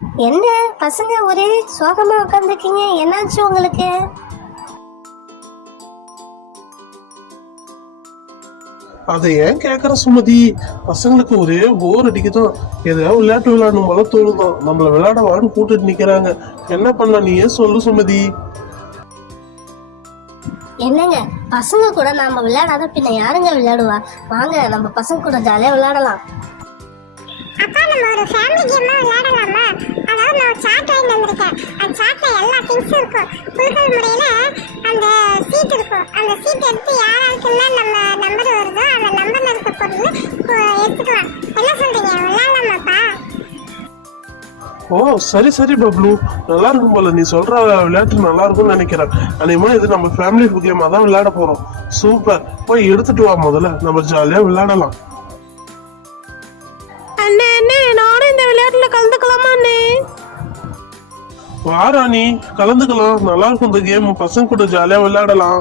என்ன பசங்க ஒரே சோகமா உட்காந்துருக்கீங்க, என்னாச்சு உங்களுக்கு? அதை ஏன் கேக்குற சுமதி? பசங்களுக்கு ஒரே போர் அடிக்குதான். ஏதாவது விளையாட்டு விளையாடணும் போல தோணுதான். நம்மள விளையாட வான்னு கூட்டிட்டு நிக்கிறாங்க. என்ன பண்ண நீ ஏன் சொல்லு சுமதி. என்னங்க பசங்க கூட நாம விளையாடாத பின்ன யாருங்க விளையாடுவா? வாங்க நம்ம பசங்க கூட ஜாலியா விளையாடலாம். அப்பா நம்ம ஒரு ஃபேமிலி கேமா விளையாடலாமா? அதாவது நான் சாட் வாங்கி வந்திருக்கேன். அந்த சாட்ல எல்லா திங்ஸும் இருக்கும். குலுக்கல் முறையில அந்த சீட் இருக்கும். அந்த சீட் எடுத்து யாராருக்குன்னா நம்ம நம்பர் வருதோ அந்த நம்பர்ல இருக்க பொருள் எடுத்துக்கலாம். என்ன சொல்றீங்க, விளையாடலாமாப்பா? ஓ சரி சரி பப்ளு, நல்லா இருக்கும் போல. நீ சொல்ற விளையாட்டு நல்லா இருக்கும்னு நினைக்கிறேன். அன்னைக்குமா இது நம்ம ஃபேமிலி கேமா தான் விளையாட போறோம். சூப்பர், போய் எடுத்துட்டு வா, முதல்ல நம்ம ஜாலியா விளையாடலாம். அண்ணே அண்ணே, நானும் இந்த விளையாட்டுல கலந்துக்கலாமா அண்ணே? வா ராணி, கலந்துக்கலாம். நல்லா இருக்கும் இந்த கேம். பசங்க கூட ஜாலியா விளையாடலாம்.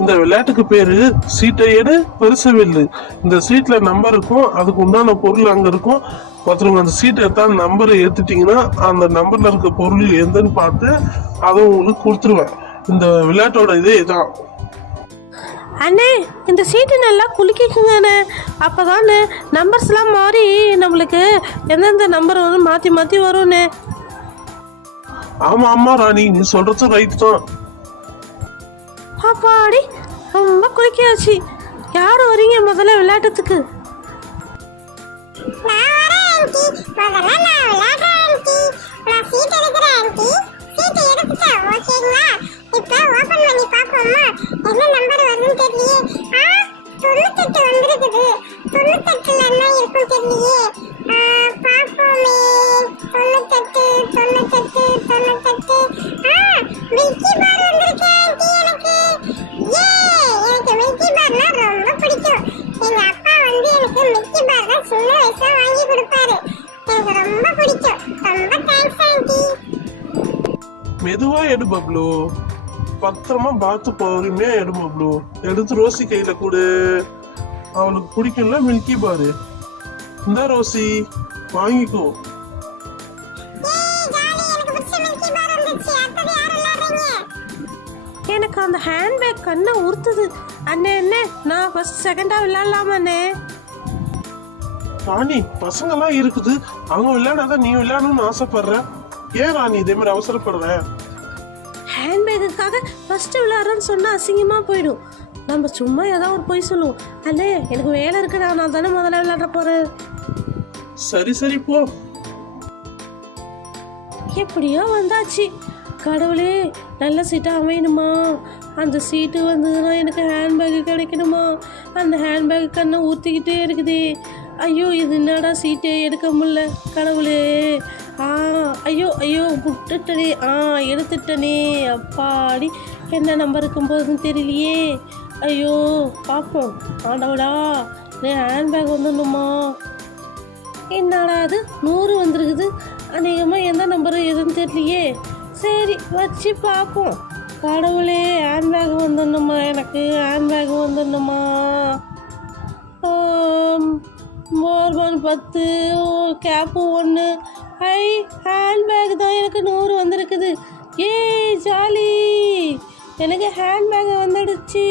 இந்த விளையாட்டுக்கு பேரு சீட்டை எடு பெருசு வெல்லு. இந்த சீட்ல நம்பர் இருக்கும், அதுக்கு உண்டான பொருள் அங்க இருக்கும். ஒருத்தவங்க அந்த சீட்டை எடுத்தா நம்பரை ஏத்துட்டீங்கன்னா அந்த நம்பர்ல இருக்க பொருள் எந்தன்னு பார்த்து அதை உங்களுக்கு கொடுத்துருவேன். இந்த விளையாட்டோட இதே இதான். அண்ணே இந்த சீட்டு நல்லா குலுக்கிக்குங்க அண்ணே. அப்போதானே நம்பர்ஸ்லாம் மாறி நம்மளுக்கு எந்தெந்த நம்பர் வரும் மாற்றி மாற்றி வரும்ண்ணே. ஆமா ஆமா ராணி, நீ சொல்றது ரைட் தான். அப்பாடி ரொம்ப குலுக்கியாச்சு. யார் வரீங்க முதல்ல விளையாட்டத்துக்கு? நான் வரேன் ஆன்ட்டி. முதல்ல நான் விளையாடுறேன் ஆன்ட்டி. நான் சீட் எடுக்கிறேன் ஆன்ட்டி. சீட் எடுத்துட்டேன், ஓகேங்களா? இப்போ ஓபன் பண்ணி பார்ப்போமா? என்ன நம்பர் வருதுன்னு தெரியலையே. 98 வந்திருக்குது. 98ல என்ன இருக்கும் தெரியலையே. பார்ப்போமே. 98 98 98. மில்கி பார் வந்திருக்கு ஆன்ட்டி எனக்கு. எனக்கு மில்கி பார்னா ரொம்ப பிடிக்கும். எங்க அப்பா வந்து எனக்கு மில்கி பார் தான் சின்ன வயசுல வாங்கி கொடுப்பாரு. எனக்கு ரொம்ப பிடிக்கும். ரொம்ப தேங்க்ஸ் ஆன்ட்டி. மெதுவா எடு பப்ளு, பத்திரமா பார்த்து பொறுமையா எடு பப்ளு. எடுத்து ரோசி கையில கொடு. அவளுக்கு பிடிக்கும்ல மில்கி பாரு. இந்த ரோசி வாங்கிக்கோ. ஜாலி, எனக்கு பிடிச்ச மில்கி பார் வந்துச்சு. அடுத்தது யார் விளையாடுறீங்க? எனக்கு அந்த ஹேண்ட்பேக் கண்ணை உறுத்துது. அண்ணே அண்ணே, நான் ஃபர்ஸ்ட் செகண்டாக விளையாடலாமா அண்ணே? ராணி, பசங்க எல்லாம் இருக்குது, அவங்க விளையாடாத நீ விளையாடணும்னு ஆசைப்படுற. ஏன் ராணி இதே மாதிரி அவசரப்படுற? ஹேண்ட்பேக்குக்காக ஃபஸ்ட்டு விளையாடுறேன்னு சொன்னால் அசிங்கமாக போயிடும். நம்ம சும்மா ஏதாவது ஒரு பொய் சொல்லுவோம். அண்ணே எனக்கு வேலை இருக்குடா, நான் தானே முதல்ல விளையாட போகிறேன். சரி சரி போ. எப்படியோ வந்தாச்சு. கடவுளே, நல்ல சீட்டாக அமையணுமா? அந்த சீட்டு வந்ததுன்னா எனக்கு ஹேண்ட்பேக்கு கிடைக்கணுமா? அந்த ஹேண்ட்பேக் கண்ணை ஊற்றிக்கிட்டே இருக்குதே. ஐயோ இது என்னடா சீட்டே எடுக்க முடியல. கடவுளே, ஐயோ ஐயோ விட்டுட்டனே. எடுத்துட்டனே. அப்பாடி, என்ன நம்பர் இருக்கும் போதுன்னு தெரியலையே. ஐயோ பார்ப்போம். ஆண்டவடா, ஹேண்ட்பேக் வந்துடணுமா? என்னடா அது 100 வந்துருக்குது. அநேகமாக எந்த நம்பரு எதுன்னு தெரியலையே. சரி வச்சு பார்ப்போம். கடவுளே, ஹேண்ட்பேக் வந்துடணுமா? எனக்கு ஹேண்ட்பேக் வந்துடணுமா? மோர்பான் 10, கேப்பு 1. ஹேண்ட்பேக் தான் எனக்கு 100 வந்திருக்குது. ஜாலி, எனக்கு ஹேண்ட்பேக் வந்துடுச்சு.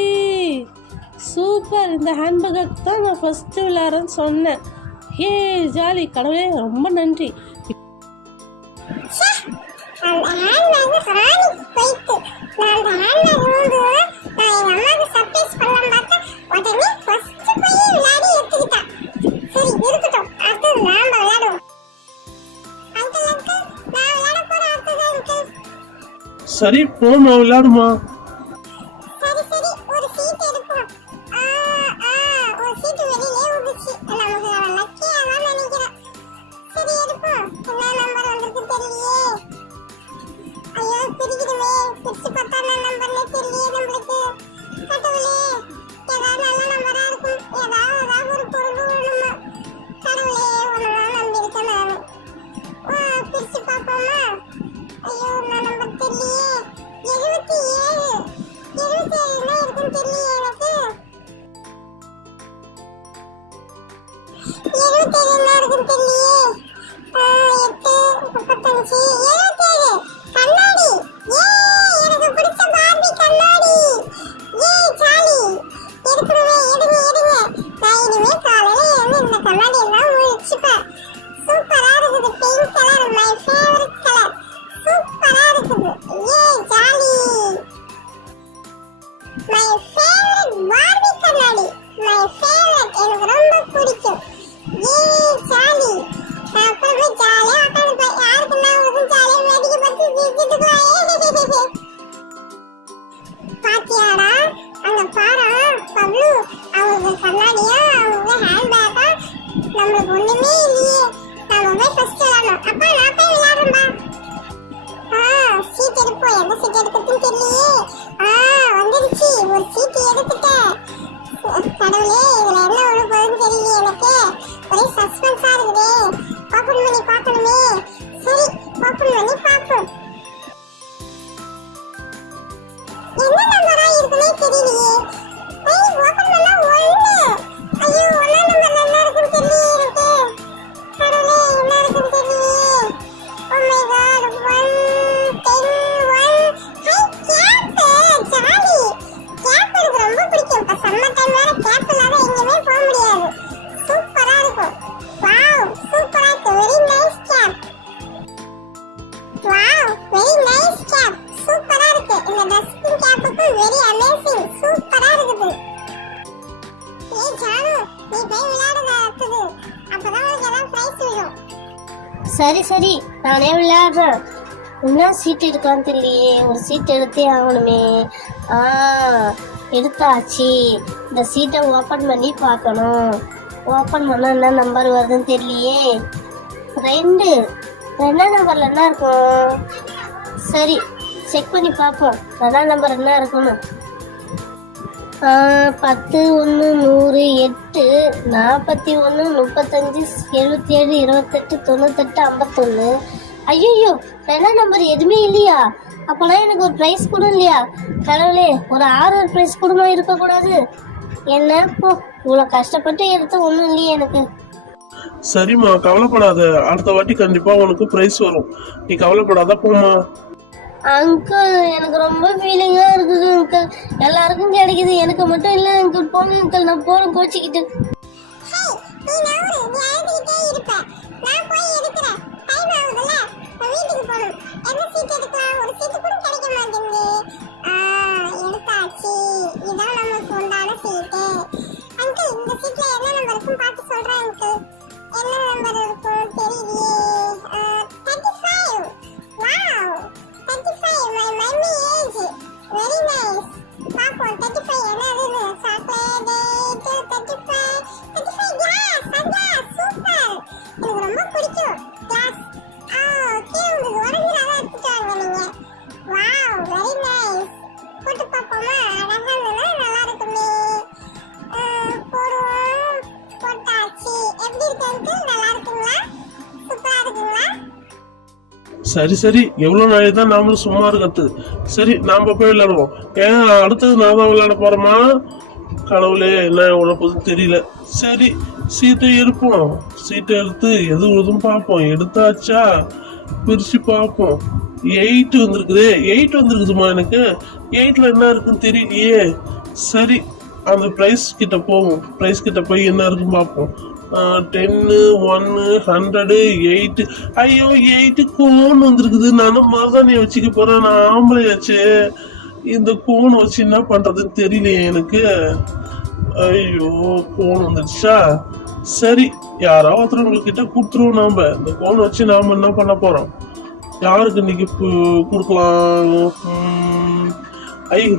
சூப்பர், இந்த ஹேண்ட்பேக்கு தான் நான் ஃபஸ்ட்டு விளையாடுறேன்னு சொன்னேன். ஜாலி, கடவுளே ரொம்ப நன்றி. அந்த ஹேண்ட்பேக் ராணி போயிட்டு நான் அந்த ஹேண்ட்பேக் வந்து நான் எங்க அம்மாவுக்கு சர்ப்ரைஸ் பண்ணலாம் பார்த்தேன். உடனே ஃபர்ஸ்ட் போய் விளையாடி எடுத்துக்கிட்டேன். சரி இருக்கட்டும், அடுத்தது நாம விளையாடுவோம். அங்கிள் அங்கிள், நான் விளையாட போறேன். அடுத்தது அங்கிள். சரி போமா, விளையாடுமா. சரி சரி, ஒரு சீட் எடுப்போம். ஒரு சீட் வெளியிலே வந்துச்சு. நமக்கு லக்கியா தான் நினைக்கிறேன். சரி எடுப்போம். என்ன நம்பர் வந்திருக்கு தெரியலையே. ஐயோ பிரிக்குதுமே. பிரிச்சு பார்த்தா என்ன நம்பர்னே தெரியலையே நம்மளுக்கு. கடவுளே, ஏதாவது நல்ல நம்பரா இருக்கும். ஏதாவது ஒரு பொருள் வேணுமா? கடவுளே, உன்னதான் நம்பியிருக்கேன் நானு. பிரிச்சு பார்ப்போமா? ஐயோ என்ன நம்பர் தெரியலையே. 77. 77 என்ன இருக்குன்னு தெரியலையே எனக்கு. 77 என்ன இருக்குன்னு தெரியலையே. 8 இருந்துச்சு 77 கண்ணாடி. எனக்கு பிடிச்ச பார்பி கண்ணாடி. ஜாலி. எடுங்க. நான் இனிமே காலையில எழுந்து இந்த கண்ணாடி எல்லாம் முடிச்சுப்பேன். சூப்பரா இருக்குது. Pink colour my favourite colour. சூப்பரா இருக்குது. ஜாலி. மை ஃபேவரட் பார்பி கண்ணாடி. My favourite. எனக்கு ரொம்ப பிடிக்கும். ஜாலி. நான் போய் ஜாலியா உட்கார்ந்து யாருக்கு நான் ஒரு ஜாலியா வேடிக்கை பார்த்து சிரிச்சிட்டு பாத்தியாடா அங்க பாரு பப்ளு அவங்க கண்ணாடியா அவங்க ஹேண்ட்பேக்கா நம்மளுக்கு ஒண்ணுமே இல்லையே. நம்ம போய் ஃபர்ஸ்ட் விளையாடணும். அப்பா நான் போய் விளையாடுறேன்பா. சீட் எடுப்போம். எந்த சீட் எடுக்கிறதுன்னு தெரியலையே. வந்துருச்சு. ஒரு சீட் எடுத்துட்டேன். கடவுளே இதுல என்ன ஒண்ணு போகுதுன்னு தெரியலையே எனக்கு. ஒரே சஸ்பென்ஸா இருக்குதே. ஓபன் பண்ணி பார்க்கணுமே. சரி ஓபன் பண்ணி பார்ப்போம். என்ன நம்பரா இருக்குனே தெரியலையே. ஓபன் பண்ணா 1. ஐயோ 1 நம்பர்ல என்ன இருக்குன்னு தெரியலையே எனக்கு. கடவுளே என்ன இருக்குன்னு தெரியலையே. Oh my god 1 10 1. Cap jolly. Cap எனக்கு ரொம்ப பிடிக்கும். இப்ப சம்மர் டைம் வேற கேப் இல்லாத எங்கேயுமே போக முடியாது. சூப்பரா இருக்கும். வாவ் சூப்பரா இருக்கு. Very nice cap. Wow very nice cap. சூப்பரா இருக்கு. இந்த டஸ்டிங் கேப்புக்கு வெரி அமேசிங். சூப்பரா இருக்குது. ஜானு நீ போய் விளையாடுங்க அடுத்தது. அப்பதான் உனக்கு எல்லாம் பிரைஸ் விழும். சரி நானே விளையாடுறேன். என்ன சீட் எடுக்கலான்னு தெரியலையே. ஒரு சீட் எடுத்தே ஆகணுமே. எடுத்தாச்சு. இந்த சீட்டை ஓப்பன் பண்ணி பார்க்கணும். ஓப்பன் பண்ணால் என்ன நம்பர் வருதுன்னு தெரியலையே. 2 நம்பரில் என்ன இருக்கும்? சரி செக் பண்ணி பார்ப்போம். 2 நம்பர் என்ன இருக்குன்னு. 10 1 100 8 41 35 77 28 98 51. ஐயோ 2 நம்பர் எதுவுமே இல்லையா? அப்போலாம் எனக்கு ஒரு ப்ரைஸ் கூட இல்லையா? கடவுளே ஒரு 6 ப்ரைஸ் கூடமா இருக்கக்கூடாது? என்ன போ, இவ்வளோ கஷ்டப்பட்டு எடுத்து ஒன்றும் இல்லையே எனக்கு. சரிம்மா கவலைப்படாத. அடுத்த வாட்டி கண்டிப்பா உனக்கு பிரைஸ் வரும். நீ கவலைப்படாத போமா. அங்கிள் எனக்கு ரொம்ப ஃபீலிங்காக இருக்குது அங்கிள். எல்லாருக்கும் கிடைக்குது, எனக்கு மட்டும் இல்லை அங்கிள். போங்க அங்கிள், நான் போகிறேன் கோச்சிக்கிட்டு. நீ நவுறு. நீ அழுதுகிட்டே இருப்ப. நான் போய் எடுக்கிறேன். டைம் ஆகுதுல்ல. நான் வீட்டுக்கு போகணும். எந்த சீட் எடுக்கலாம்? ஒரு சீட்டு கூட கிடைக்க மாட்டேங்குது. எடுத்தாச்சு. இதான் நமக்கு உண்டான சீட்டு. அங்கிள் இந்த சீட்ல என்ன நம்பர் இருக்குன்னு பார்த்து சொல்றேன் அங்கிள். என்ன நம்பர் இருக்கும் தெரியலையே. 35. Wow 35 my mummy age. Very nice. பாப்போம் 35 என்னதுன்னு. Chocolate 35 class. சூப்பர். எனக்கு ரொம்ப பிடிக்கும் கிளாஸ். ஓகே உங்களுக்கு உடஞ்சினால எடுத்துட்டு வாங்க நீங்க. Wow very nice. போட்டு பார்ப்போமா? அழகா இருந்தா நல்லா இருக்குமே. போடுவோம். போட்டாச்சு. எப்படி இருக்கு? நல்லா இருக்குங்களா? சூப்பரா இருக்குங்களா? சரி எவ்வளவு நாளை தான் நாமளும் சும்மா இருக்கிறது. சரி நாம போய் விளையாடுவோம். ஏன் அடுத்தது நான் தான் விளையாட போறோமா? கடவுளே என்ன உனக்கு தெரியல. சரி சீட்டை எடுப்போம். சீட்டை எடுத்து எது உழுதும் பார்ப்போம். எடுத்தாச்சா பிரிச்சு பார்ப்போம். 8 வந்திருக்குதே. 8 வந்திருக்குதுமா எனக்கு. 8ல என்ன இருக்குன்னு தெரியலையே. சரி அந்த பிரைஸ் கிட்ட போவோம். பிரைஸ் கிட்ட போய் என்ன இருக்குன்னு பார்ப்போம். 10 1 100 8. ஐயோ 8 கோன் வந்திருக்குது. நானும் மருதாணியை வச்சுக்க போறேன். நான் ஆம்பளையாச்சு. இந்த கோன் வச்சு என்ன பண்றதுன்னு தெரியலையே எனக்கு. ஐயோ கோன் வந்துடுச்சா? சரி யாராவது ஒருத்தவங்ககிட்ட கொடுத்துருவோம். நாம இந்த கோன் வச்சு நாம என்ன பண்ண போறோம்? யாருக்கு இன்னைக்கு கொடுக்கலாம்?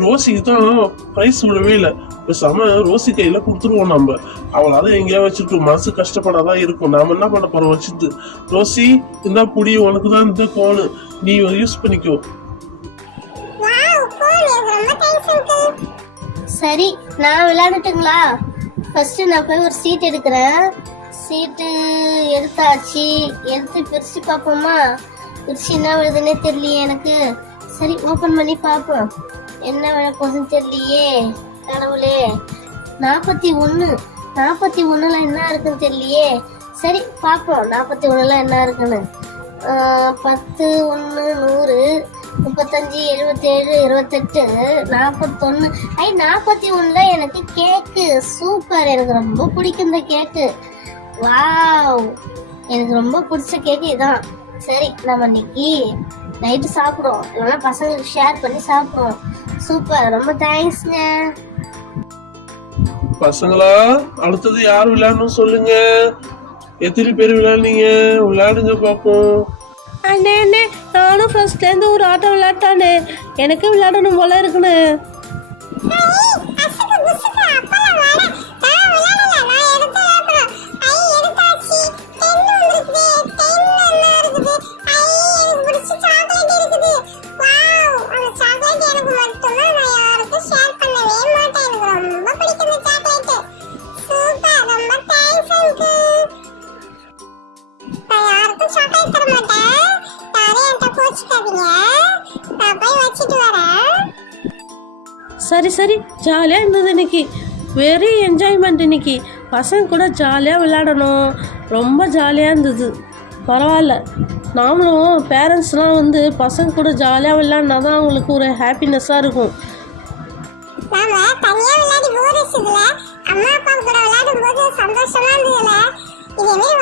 ரோசிக்கு தான் பிரைஸ் விடவே இல்லை. பேசாம ரோசி கையில கொடுத்துருவோம். நம்ம அவளால எங்கேயா வச்சுட்டு மனசு கஷ்டப்படாதான் இருக்கும். நாம என்ன பண்ண போறோம் வச்சுட்டு. ரோசி இந்த புடி உனக்கு தான் இந்த கோனு, நீ யூஸ் பண்ணிக்கோ. சரி நான் விளையாடட்டுங்களா? ஃபர்ஸ்ட் நான் போய் ஒரு சீட் எடுக்கிறேன். சீட்டு எடுத்தாச்சு. எடுத்து பிரிச்சு பார்ப்போமா? பிரிச்சு என்ன விழுதுன்னே தெரியலையே எனக்கு. சரி ஓபன் பண்ணி பார்ப்போம். என்ன விழ போகுதுன்னு தெரியலையே. கடவுளே 41. 41ல என்ன இருக்குன்னு தெரியலையே. சரி பார்ப்போம் 41ல என்ன இருக்குன்னு. 10 1 100 35 77 28 41. 41 எனக்கு கேக்கு சூப்பர். எனக்கு ரொம்ப பிடிக்கும் இந்த கேக்கு. வாவ், எனக்கு ரொம்ப பிடிச்ச கேக்கு இதான். சரி, நம்ம இன்னைக்கு நைட்டு சாப்பிடுவோம், இல்லைன்னா பசங்களுக்கு ஷேர் பண்ணி சாப்பிடுவோம். சூப்பர், ரொம்ப தேங்க்ஸ்ங்க. பசங்களா, அடுத்தது யார் விளையாடணும் சொல்லுங்க. எத்தனை பேர் விளையாடுனீங்க? விளையாடுங்க பாப்போம். அண்ணே அண்ணே, நானும் ஃபர்ஸ்ட்லேருந்து ஒரு ஆட்டம் விளையாட்டானே, எனக்கு விளையாடணும் போல இருக்குண்ணே. சரி சரி, ஜாலியாக இருந்தது இன்னைக்கு. வெரி என்ஜாய்மெண்ட் இன்னைக்கு. பசங்க கூட ஜாலியாக விளையாடணும், ரொம்ப ஜாலியாக இருந்தது. பரவாயில்ல, நாமளும் பேரண்ட்ஸ்லாம் வந்து பசங்க கூட ஜாலியாக விளையாடினா தான் அவங்களுக்கு ஒரு ஹாப்பினஸ்ஸாக இருக்கும். நாம தனியா விளையாடி போர் அடிச்சதுல அம்மா அப்பா கூட விளையாடும் போது சந்தோஷமா இருந்ததுல இதே மாதிரி